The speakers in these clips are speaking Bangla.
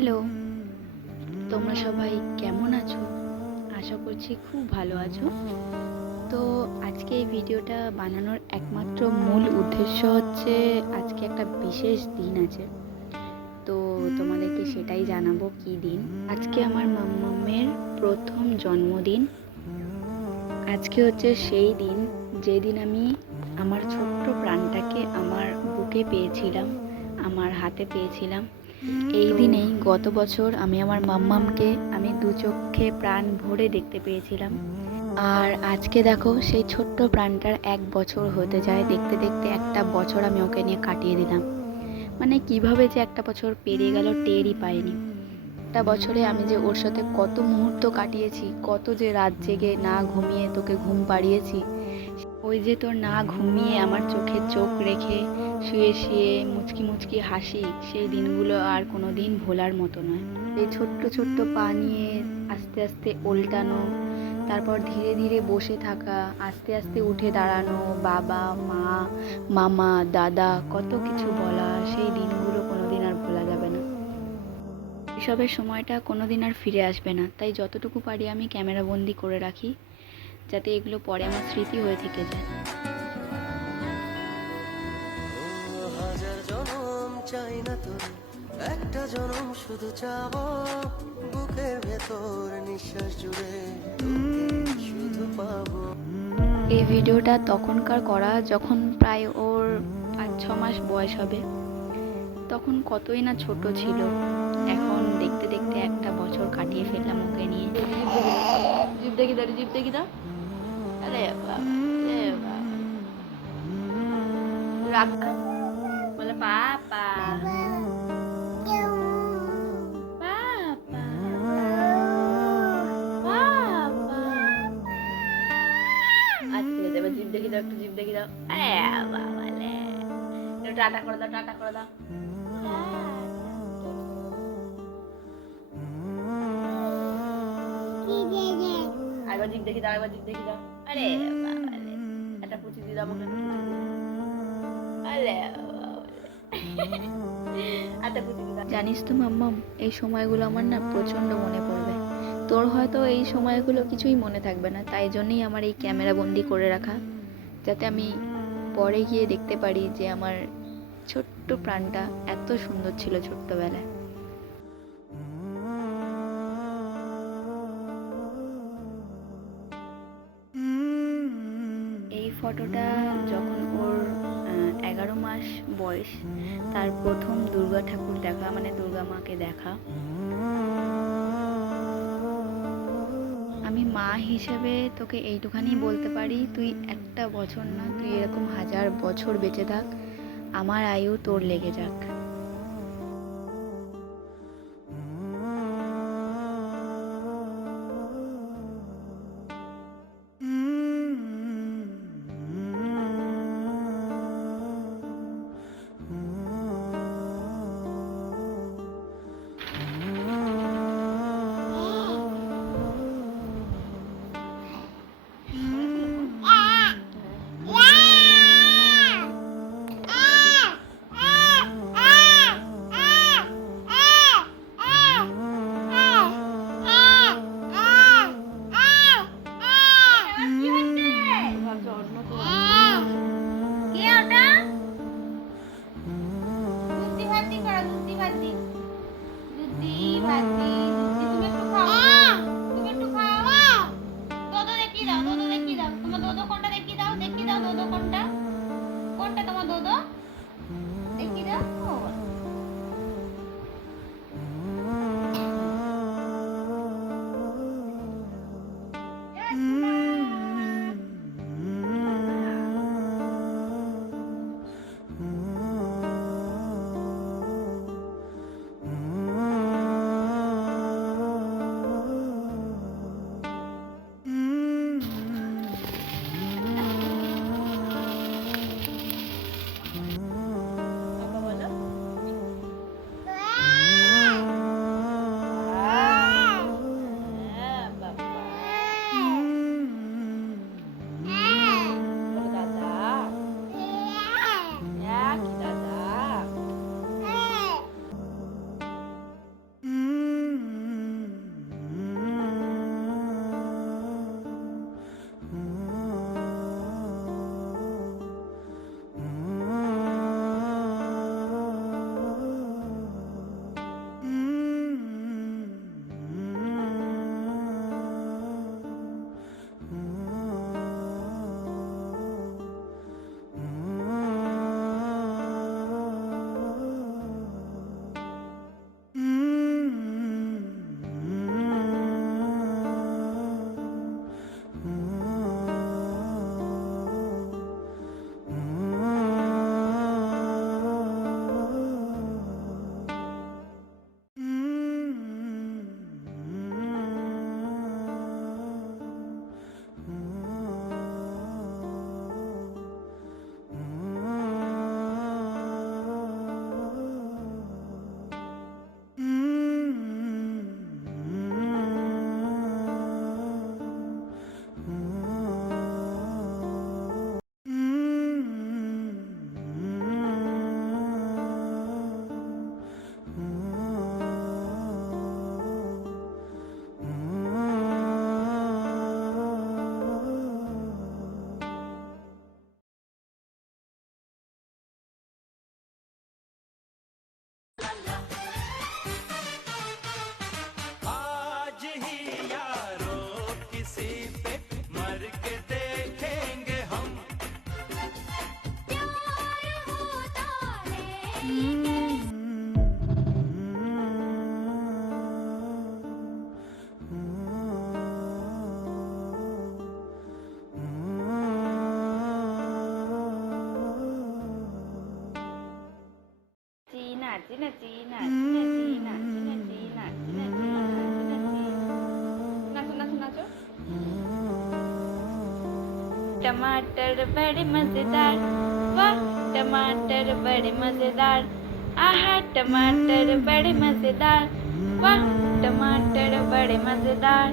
হ্যালো, তোমরা সবাই কেমন আছো? আশা করছি খুব ভালো আছো। তো আজকে এই ভিডিওটা বানানোর একমাত্র মূল উদ্দেশ্য হচ্ছে আজকে একটা বিশেষ দিন আছে। তো তোমাদেরকে সেটাই জানাবো কী দিন। আজকে আমার মাম্মামের প্রথম জন্মদিন। আজকে হচ্ছে সেই দিন যেদিন আমি আমার ছোট্ট প্রাণটাকে আমার বুকে পেয়েছিলাম, আমার হাতে পেয়েছিলাম। এই দিনেই গত বছর আমি আমার মাম্মামকে আমি দু চোখে প্রাণ ভরে দেখতে পেয়েছিলাম। আর আজকে দেখো সেই ছোট্ট প্রাণটার 1 বছর হতে যায়। দেখতে দেখতে একটা বছর আমি ওকে নিয়ে কাটিয়ে দিলাম। মানে কিভাবে যে একটা বছর পেরিয়ে গেল টেরই পাইনি। একটা বছরে আমি যে ওর সাথে কত মুহূর্ত কাটিয়েছি, কত যে রাত জেগে না ঘুমিয়ে তোকে ঘুম পাড়িয়েছি। ওই যে তোর না ঘুমিয়ে আমার চোখে চোখ রেখে শুয়ে শুয়ে মুচকি মুচকি হাসি, সেই দিনগুলো আর কোনো দিন ভোলার মতো নয়। এই ছোট্ট ছোট্ট পা নিয়ে আস্তে আস্তে ওল্টানো, তারপর ধীরে ধীরে বসে থাকা, আস্তে আস্তে উঠে দাঁড়ানো, বাবা মা মামা দাদা কত কিছু বলা, সেই দিনগুলো কোনোদিন আর ভোলা যাবে না। এসবের সময়টা কোনোদিন আর ফিরে আসবে না। তাই যতটুকু পারি আমি ক্যামেরা বন্দি করে রাখি, যাতে এগুলো পরে আমার স্মৃতি হয়ে থেকে যায়। হাজার জনম চাই না তোর, একটা জনম শুধু চাবো, বুকের ভেতর নিঃশ্বাস জুড়ে শুধু পাবো। এই ভিডিওটা তখনকার করা যখন প্রায় ওর 5-6 মাস বয়স হবে। তখন কতই না ছোট ছিল। এখন দেখতে দেখতে একটা বছর কাটিয়ে ফেললাম ওকে নিয়ে। জিভ দেখি দাও, জিভ দেখি দাও। আরে বাবা, আরে বাবা, রাগ বলে পাপা পাপা পাপা। আচ্ছা ঠিক আছে, এবার জিভ দেখি দাও, একটু জিভ দেখি দাও। আরে বাবা লে, একটু টাটা করে দাও, টাটা করে দাও। আরেকবার জিভ দেখি দাও, আরেকবার জিভ দেখি দাও। আরে বাবা লে, একটা পুচি দিয়ে দাও আমাকে, একটা পুচি দিয়ে দাও। আরে বাবা লে, একটা পুচি দিয়ে দাও। জানিস তো মাম্মাম, এই সময়গুলো আমার না প্রচণ্ড মনে পড়বে। তোর হয়তো এই সময়গুলো কিছুই মনে থাকবে না, তাই জন্যই আমার এই ক্যামেরা বন্দি করে রাখা, যাতে আমি পরে গিয়ে দেখতে পারি যে আমার ছোট্ট প্রাণটা এত সুন্দর ছিল ছোট্টবেলায়। এই ফটোটা যখন ওর 11 মাস বয়স, তার প্রথম দুর্গা ঠাকুর দেখা, মানে দুর্গা মাকে দেখা। আমি মা হিসেবে তোকে এইটুখানি বলতে পারি, তুই একটা বছর না, তুই এরকম 1000 বছর বেঁচে থাক, আমার আয়ু তোর লেগে যাক। टमाटर बड़े मजेदार, वाह टमाटर बड़े मजेदार, आहा टमाटर बड़े मजेदार, वाह टमाटर बड़े मजेदार।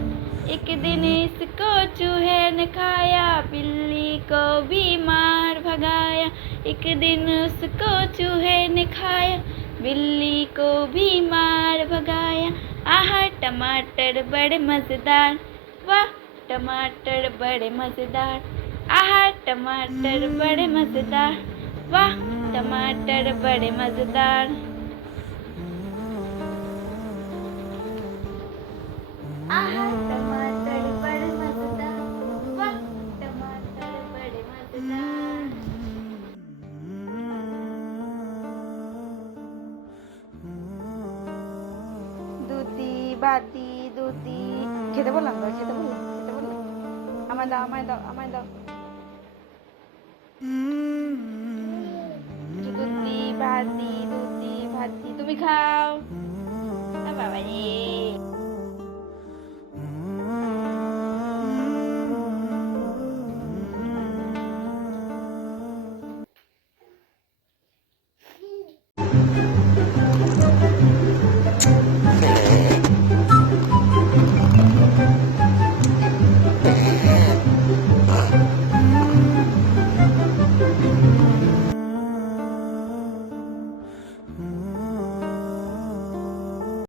एक दिन इसको चूहे ने खाया, बिल्ली को भी मार भगाया। एक दिन उसको चूहे ने खाया, बिल्ली को भी मार भगाया। आहा टमाटर बड़े मजेदार, वाह टमाटर बड़े मजेदार, आहा टमाटर बड़े मजेदार, वाह टमाटर बड़े मजेदार। आहा टमाटर बड़े मजेदार, वाह टमाटर बड़े मजेदार। দুধি বাতি দুধি খেতে বললাম তো, খেতে বললাম, খেতে বললাম। আমায় দাও, আমায় দাও, আমায় দাও। দুধি ভাতি দুধি ভাতি, তুমি খাও। বাবা রে।